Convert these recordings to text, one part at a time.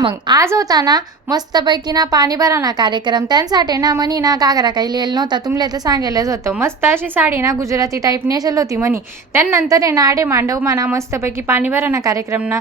मग आज होता ना मस्तपैकी ना पाणी भरा ना कार्यक्रम, त्यांसाठी ना म्हणी ना घागरा काही लिहिलं नव्हता, तुमले तर सांगायलाच होतं. मस्त अशी साडी ना गुजराती टाईप नेसेल होती म्हणी. त्यानंतर आहे ना आडे मांडव म्हणा मस्तपैकी पाणी भरा ना कार्यक्रम ना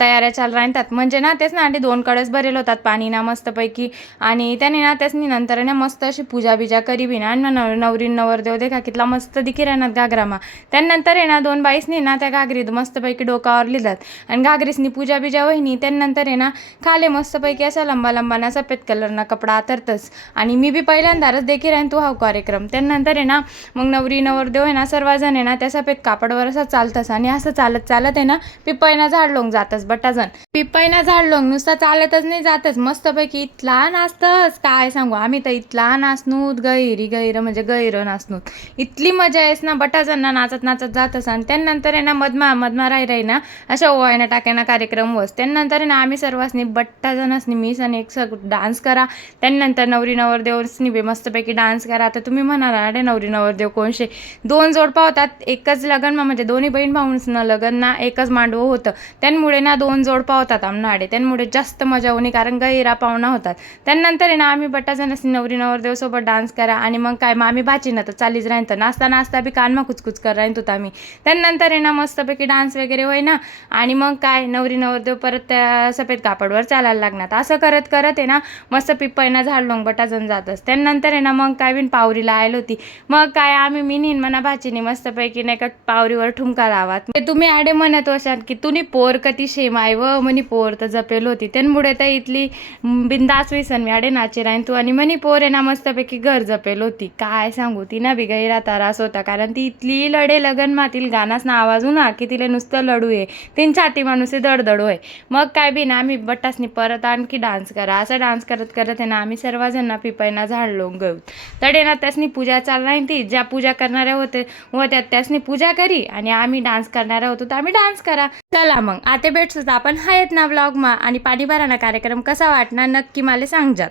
तयाऱ्या चाल राहतात. म्हणजे ना तेच ना आधी 2 कळस भरेल होतात पाणी ना मस्तपैकी. आणि त्याने ना त्यासनी नंतर ना मस्त अशी पूजा बिजा करी बी ना नवरी नवरदेव देखा कितला मस्त दिखी राहणार घागरामा. त्यानंतर आहे ना 2 बाईसनी ना त्या घागरीत मस्तपैकी डोकावर लिहितात आणि घागरीसनी पूजा बिजा वहिनी. त्यानंतर आहे ना खाले मस्तपैकी असा लंबा लंबा ना सफेद कलरना कपडा आतरतस. आणि मी बी पहिल्यांदाच देखी राहीन तो हा कार्यक्रम. त्यानंतर आहे ना मग नवरी नवरदेव आहे ना सर्वजण आहे ना त्या सफेद कापडवर असं चालतस आणि असं चालत चालत आहे ना पिपईना झाड लोंग जातस बटाजण. पिपईना झाड लोंग नुसता चालतच नाही जातच, मस्तपैकी इतला नाचतस काय सांगू. आम्ही तर इतला नाचनूत गैर म्हणजे गैर नाचनूत, इतली मजा आहेस ना बटाजण नाचत नाचत जातस. आणि त्यानंतर आहे ना मधमा राही ना अशा ओवायना टाक्याना कार्यक्रम वस. त्यानंतर आहे ना आम्ही सर्वांनी बट्टाजणसनी मीस आणि एक डान्स करा. त्यानंतर नवरी नवरदेवसनी बी मस्तपैकी डान्स करा. आता तुम्ही म्हणाल अरे नवरी नवरदेव कोणशे 2 जोडपा होतात, एकच लग्न म्हणजे दोन्ही बहीण भाऊंसनं लग्न ना एकच मांडवं होतं. त्यामुळे ना 2 जोडपा होतात आमनाडे, त्यामुळे जास्त मजा होणी कारण गैरा पाहुणा होतात. त्यानंतर आहे ना आम्ही बट्टाजणसनी नवरी नवरदेव सोबत डान्स करा. आणि मग काय मग आम्ही बाची तर चालीच राहीन, तर नाचता नाचता बी कानमा कुचकुच कर राहीन होत आम्ही. त्यानंतर आहे ना मस्तपैकी डान्स वगैरे होय ना. आणि मग काय नवरी नवरदेव परत त्या सफेद कापडवर चालायला लागणार. असं करत करत आहे ना मस्त पिपईना झाड लोंग बटाजण जातच. त्यानंतर आहे ना मग काय बिन पावरीला आयली होती. मग काय आम्ही मिनीन म्हणा भाचीनी मस्तपैकी नाही का पावरीवर ठुमका लावात. ते तुम्ही आडे म्हणत असाल की तुनी पोर कती शेम आहे व म्हणी पोर तर जपेल होती. त्यामुळे तर इथली बिंदास विसन मी आडे नाचे राहीन तू. आणि म्हणी पोर आहे ना मस्तपैकी घर जपेल होती. काय सांगू ती ना बिगैरा तारास होता कारण ती इथली लढे लगन मातील गानास ना आवाज ना की तिला नुसतं लढू आहे. तीन छाती माणूस दडदडू आहे. मग काय बी ना आम्ही बट्टासनी परत आणखी डान्स करा. असं डान्स करत करत आहे ना आम्ही सर्वजण पिपईना झाड लोंग गऊ. तडे ना त्यासनी पूजा चाल नाही ती ज्या पूजा करणाऱ्या होत्या त्यासनी पूजा करी आणि आम्ही डान्स करणाऱ्या होतो तर आम्ही डान्स करा. चला मग आता भेटतो आपण हायत ना व्लॉग मा. आणि पाणी भराना कार्यक्रम कसा वाटणार नक्की मला सांगजात.